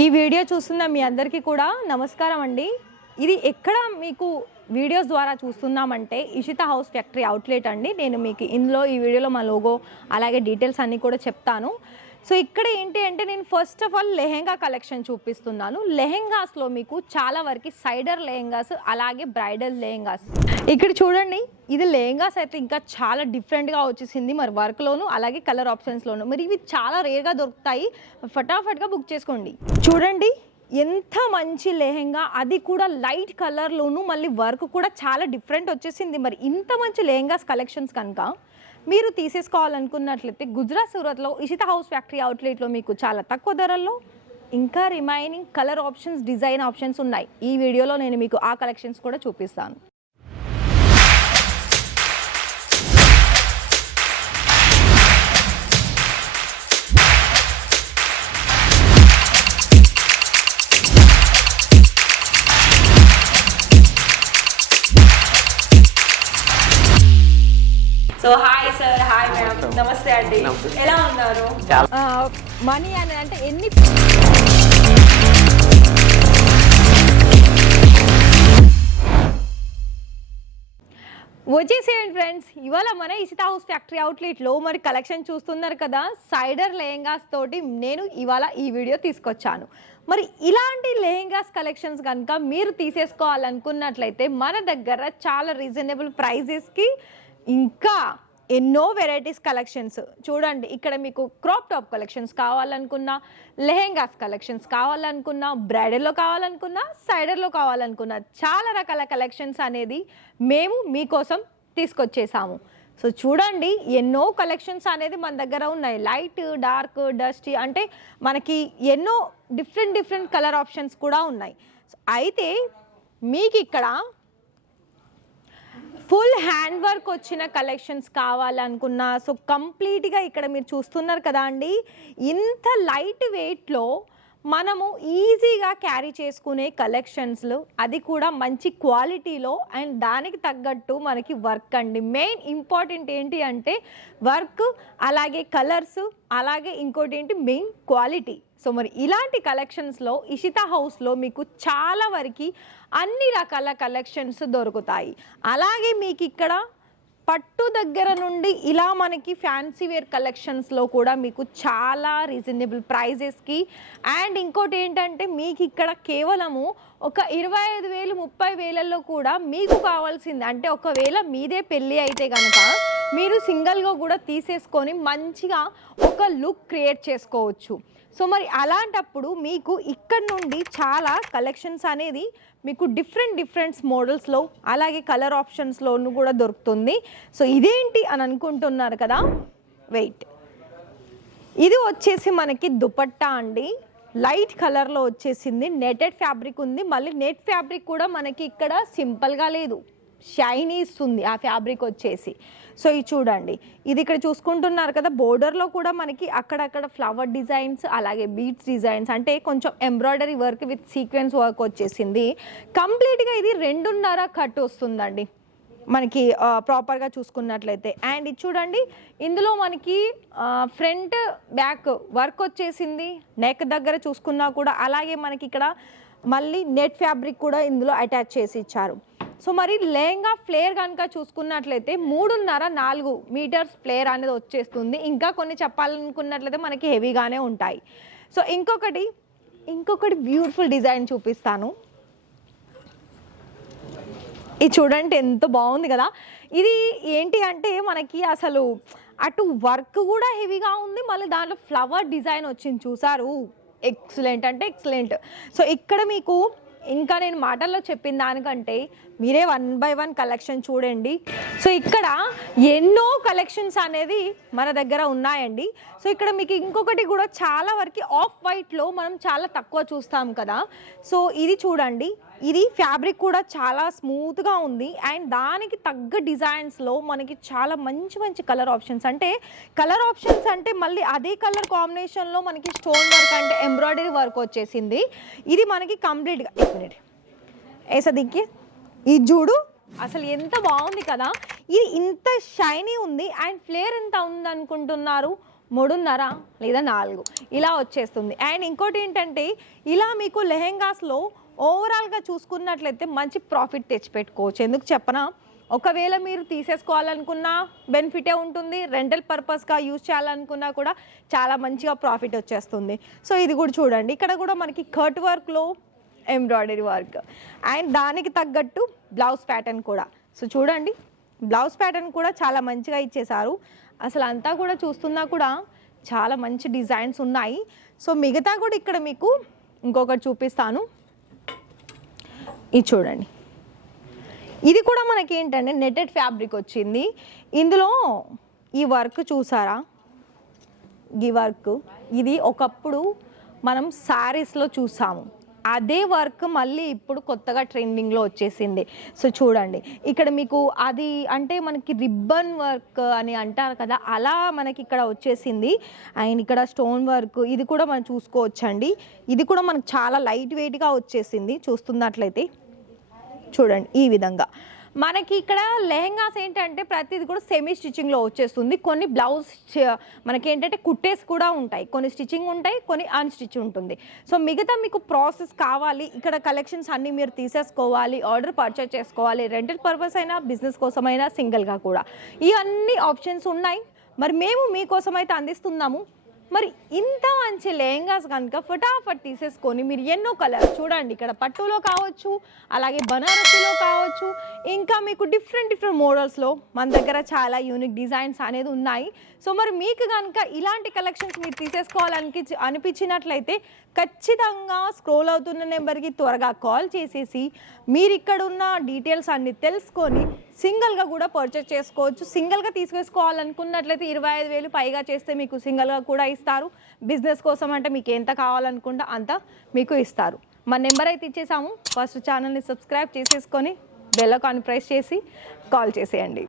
ఈ వీడియో చూస్తున్న మీ అందరికీ కూడా నమస్కారం అండి. ఇది ఎక్కడ మీకు వీడియోస్ ద్వారా చూస్తున్నామంటే ఇషిత హౌస్ ఫ్యాక్టరీ అవుట్లెట్ అండి. నేను మీకు ఇందులో ఈ వీడియోలో మా లోగో అలాగే డీటెయిల్స్ అన్నీ కూడా చెప్తాను. సో ఇక్కడ ఏంటి అంటే నేను first of all lehenga collection చూపిస్తున్నాను. లెహెంగాస్లో మీకు చాలా వరకు సైడర్ లెహెంగాస్ అలాగే బ్రైడల్ లెహెంగాస్. ఇక్కడ చూడండి, ఇది లెహెంగాస్ అయితే ఇంకా చాలా డిఫరెంట్గా వచ్చేసింది, మరి వర్క్లోను అలాగే కలర్ ఆప్షన్స్లోను. మరి ఇవి చాలా రేర్గా దొరుకుతాయి, ఫటాఫట్గా బుక్ చేసుకోండి. చూడండి ఎంత మంచి లెహెంగా, అది కూడా లైట్ కలర్లోను, మళ్ళీ వర్క్ కూడా చాలా డిఫరెంట్ వచ్చేసింది. మరి ఇంత మంచి లెహెంగాస్ కలెక్షన్స్ కనుక మీరు తీసేసుకోవాలనుకున్నట్లయితే గుజరాత్ సూరత్లో ఇషిత హౌస్ ఫ్యాక్టరీ అవుట్లెట్లో మీకు చాలా తక్కువ ధరల్లో ఇంకా remaining colour options, design options ఉన్నాయి. ఈ వీడియోలో నేను మీకు ఆ కలెక్షన్స్ కూడా చూపిస్తాను. So hi sir, hi ma'am, నమస్తే అండి. ఎలా ఉన్నారు? మనీ అని అంటే ఎన్ని వచ్చేసేయండి ఫ్రెండ్స్. ఇవాళ మన ఇషిత హౌస్ ఫ్యాక్టరీ అవుట్లెట్లో మరి కలెక్షన్ చూస్తున్నారు కదా, సైడర్ లెహెంగాస్ తోటి నేను ఇవాళ ఈ వీడియో తీసుకొచ్చాను. మరి ఇలాంటి లెహెంగాస్ కలెక్షన్స్ కనుక మీరు తీసేసుకోవాలనుకున్నట్లయితే మన దగ్గర చాలా రీజనబుల్ ప్రైజెస్కి ఇంకా ఎన్నో వెరైటీస్ కలెక్షన్స్ చూడండి. ఇక్కడ మీకు క్రాప్ టాప్ కలెక్షన్స్ కావాలనుకున్నా, లెహెంగాస్ కలెక్షన్స్ కావాలనుకున్నా, బ్రైడల్లో కావాలనుకున్నా, సైడర్లో కావాలనుకున్నా చాలా రకాల కలెక్షన్స్ అనేది మేము మీకోసం తీసుకొచ్చేసాము. సో చూడండి, ఎన్నో కలెక్షన్స్ అనేది మన దగ్గర ఉన్నాయి. లైట్, డార్క్, డస్టీ అంటే మనకి ఎన్నో డిఫరెంట్ కలర్ ఆప్షన్స్ కూడా ఉన్నాయి. అయితే మీకు ఇక్కడ ఫుల్ హ్యాండ్ వర్క్ వచ్చిన కలెక్షన్స్ కావాలనుకున్నా, సో కంప్లీట్గా ఇక్కడ మీరు చూస్తున్నారు కదా అండి, ఇంత లైట్ వెయిట్లో మనము ఈజీగా క్యారీ చేసుకునే కలెక్షన్స్లో, అది కూడా మంచి క్వాలిటీలో అండ్ దానికి తగ్గట్టు మనకి వర్క్ అండి. మెయిన్ ఇంపార్టెంట్ ఏంటి అంటే వర్క్, అలాగే కలర్స్, అలాగే ఇంకోటి ఏంటి మెయిన్ క్వాలిటీ. సో మరి ఇలాంటి కలెక్షన్స్లో ఇషిత హౌస్లో మీకు చాలా వరకు అన్ని రకాల కలెక్షన్స్ దొరుకుతాయి. అలాగే మీకు ఇక్కడ పట్టు దగ్గర నుండి ఇలా మనకి ఫ్యాన్సీ వేర్ కలెక్షన్స్లో కూడా మీకు చాలా రీజనబుల్ ప్రైజెస్కి, అండ్ ఇంకోటి ఏంటంటే మీకు ఇక్కడ కేవలము ఒక 25,000 30,000లో కూడా మీకు కావాల్సింది అంటే ఒకవేళ మీదే పెళ్ళి అయితే కనుక మీరు సింగిల్గా కూడా తీసేసుకొని మంచిగా ఒక లుక్ క్రియేట్ చేసుకోవచ్చు. సో మరి అలాంటప్పుడు మీకు ఇక్కడ నుండి చాలా కలెక్షన్స్ అనేది మీకు డిఫరెంట్ మోడల్స్లో అలాగే కలర్ ఆప్షన్స్లోనూ కూడా దొరుకుతుంది. సో ఇదేంటి అని అనుకుంటున్నారు కదా, వెయిట్, ఇది వచ్చేసి మనకి దుపట్టా అండి. లైట్ కలర్లో వచ్చేసింది, నెటెడ్ ఫ్యాబ్రిక్ ఉంది. మళ్ళీ నెట్ ఫ్యాబ్రిక్ కూడా మనకి ఇక్కడ సింపుల్గా లేదు, షైనీ ఇస్తుంది ఆ ఫ్యాబ్రిక్ వచ్చేసి. సో ఇది చూడండి, ఇది ఇక్కడ చూసుకుంటున్నారు కదా, బోర్డర్లో కూడా మనకి అక్కడక్కడ ఫ్లవర్ డిజైన్స్ అలాగే బీడ్స్ డిజైన్స్ అంటే కొంచెం embroidery work with sequence work వచ్చేసింది. కంప్లీట్గా ఇది 2.5 కట్ వస్తుందండి మనకి ప్రాపర్గా చూసుకున్నట్లయితే. అండ్ ఇది చూడండి, ఇందులో మనకి ఫ్రంట్ బ్యాక్ వర్క్ వచ్చేసింది. నెక్ దగ్గర చూసుకున్నా కూడా అలాగే మనకి ఇక్కడ మళ్ళీ నెట్ ఫ్యాబ్రిక్ కూడా ఇందులో అటాచ్ చేసి ఇచ్చారు. సో మరి లెహంగా ఫ్లేర్ కనుక చూసుకున్నట్లయితే 3.5-4 మీటర్స్ ఫ్లేర్ అనేది వచ్చేస్తుంది. ఇంకా కొన్ని చెప్పాలనుకున్నట్లయితే మనకి హెవీగానే ఉంటాయి. సో ఇంకొకటి బ్యూటిఫుల్ డిజైన్ చూపిస్తాను. ఇది చూడండి ఎంత బాగుంది కదా. ఇది ఏంటి అంటే మనకి అసలు అటు వర్క్ కూడా హెవీగా ఉంది, మళ్ళీ దాంట్లో ఫ్లవర్ డిజైన్ వచ్చింది చూసారు, ఎక్సలెంట్ అంటే ఎక్సలెంట్. సో ఇక్కడ మీకు ఇంకా నేను మాటల్లో చెప్పిన దానికంటే మీరే 1 by 1 కలెక్షన్ చూడండి. సో ఇక్కడ ఎన్నో కలెక్షన్స్ అనేది మన దగ్గర ఉన్నాయండి. సో ఇక్కడ మీకు ఇంకొకటి కూడా చాలా వరకు ఆఫ్ వైట్లో మనం చాలా తక్కువ చూస్తాం కదా. సో ఇది చూడండి, ఇది ఫ్యాబ్రిక్ కూడా చాలా స్మూత్గా ఉంది అండ్ దానికి తగ్గ డిజైన్స్లో మనకి చాలా మంచి కలర్ ఆప్షన్స్ అంటే మళ్ళీ అదే కలర్ కాంబినేషన్లో మనకి స్టోన్ వర్క్ అంటే ఎంబ్రాయిడరీ వర్క్ వచ్చేసింది. ఇది మనకి కంప్లీట్గా ఏసా దిక్కి ఈ చూడు అసలు ఎంత బాగుంది కదా. ఇది ఇంత షైనీ ఉంది అండ్ ఫ్లేర్ ఎంత ఉంది అనుకుంటున్నారు, 3.5 లేదా 4 ఇలా వచ్చేస్తుంది. అండ్ ఇంకోటి ఏంటంటే ఇలా మీకు లెహెంగాస్లో ఓవరాల్గా చూసుకున్నట్లయితే మంచి ప్రాఫిట్ తెచ్చిపెట్టుకోవచ్చు. ఎందుకు చెప్పనా, ఒకవేళ మీరు తీసేసుకోవాలనుకున్నా బెనిఫిటే ఉంటుంది, రెంటల్ పర్పస్గా యూజ్ చేయాలనుకున్నా కూడా చాలా మంచిగా ప్రాఫిట్ వచ్చేస్తుంది. సో ఇది కూడా చూడండి, ఇక్కడ కూడా మనకి కట్ వర్క్లో ఎంబ్రాయిడరీ వర్క్ అండ్ దానికి తగ్గట్టు బ్లౌజ్ ప్యాటర్న్ కూడా. సో చూడండి, బ్లౌజ్ ప్యాటర్న్ కూడా చాలా మంచిగా ఇచ్చేసారు. అసలు అంతా కూడా చూస్తున్నా కూడా చాలా మంచి డిజైన్స్ ఉన్నాయి. సో మిగతా కూడా ఇక్కడ మీకు ఇంకొకటి చూపిస్తాను, ఇది చూడండి. ఇది కూడా మనకి ఏంటంటే నెట్టెడ్ ఫ్యాబ్రిక్ వచ్చింది. ఇందులో ఈ వర్క్ చూసారా, ఈ వర్క్ ఇది ఒకప్పుడు మనం శారీస్లో చూసాము, అదే వర్క్ మళ్ళీ ఇప్పుడు కొత్తగా ట్రెండింగ్లో వచ్చేసింది. సో చూడండి, ఇక్కడ మీకు అది అంటే మనకి రిబ్బన్ వర్క్ అని అంటారు కదా, అలా మనకి ఇక్కడ వచ్చేసింది. అండ్ ఇక్కడ స్టోన్ వర్క్ ఇది కూడా మనం చూసుకోవచ్చండి. ఇది కూడా మనకు చాలా లైట్ వెయిట్గా వచ్చేసింది. చూస్తున్నట్లయితే చూడండి, ఈ విధంగా మనకి ఇక్కడ లెహెంగాస్ ఏంటంటే ప్రతిది కూడా సెమీ స్టిచ్చింగ్లో వచ్చేస్తుంది. కొన్ని బ్లౌజ్ మనకి ఏంటంటే కుట్టేసి కూడా ఉంటాయి, కొన్ని స్టిచ్చింగ్ ఉంటాయి, కొన్ని అన్స్టిచ్ ఉంటుంది. సో మిగతా మీకు ప్రాసెస్ కావాలి, ఇక్కడ కలెక్షన్స్ అన్నీ మీరు తీసేసుకోవాలి, ఆర్డర్ పర్చేస్ చేసుకోవాలి, రెంటల్ పర్పస్ అయినా బిజినెస్ కోసమైనా సింగిల్గా కూడా ఇవన్నీ ఆప్షన్స్ ఉన్నాయి. మరి మేము మీకోసం అయితే అందిస్తున్నాము. మరి ఇంత మంచి లెహంగాస్ కనుక ఫటాఫట్ తీసేసుకొని మీరు ఎన్నో కలర్స్ చూడండి, ఇక్కడ పట్టులో కావచ్చు, అలాగే బనారసీలో కావచ్చు, ఇంకా మీకు డిఫరెంట్ మోడల్స్లో మన దగ్గర చాలా యూనిక్ డిజైన్స్ అనేది ఉన్నాయి. సో మరి మీకు కనుక ఇలాంటి కలెక్షన్స్ మీరు అనిపించినట్లయితే ఖచ్చితంగా స్క్రోల్ అవుతున్న నెంబర్కి త్వరగా కాల్ చేసేసి మీరు ఇక్కడ ఉన్న డీటెయిల్స్ అన్ని తెలుసుకొని సింగిల్గా కూడా పర్చేస్ చేసుకోవచ్చు. సింగిల్గా తీసుకోవాలనుకున్నట్లయితే 25,000 పైగా చేస్తే మీకు సింగిల్గా కూడా ఇస్తారు. బిజినెస్ కోసం అంటే మీకు ఎంత కావాలనుకుంటే అంత మీకు ఇస్తారు. మన నెంబర్ అయితే ఇచ్చేసాము. ఫస్ట్ ఛానల్ని సబ్స్క్రైబ్ చేసేసుకొని బెల్ ఐకాన్ ప్రెస్ చేసి కాల్ చేసేయండి.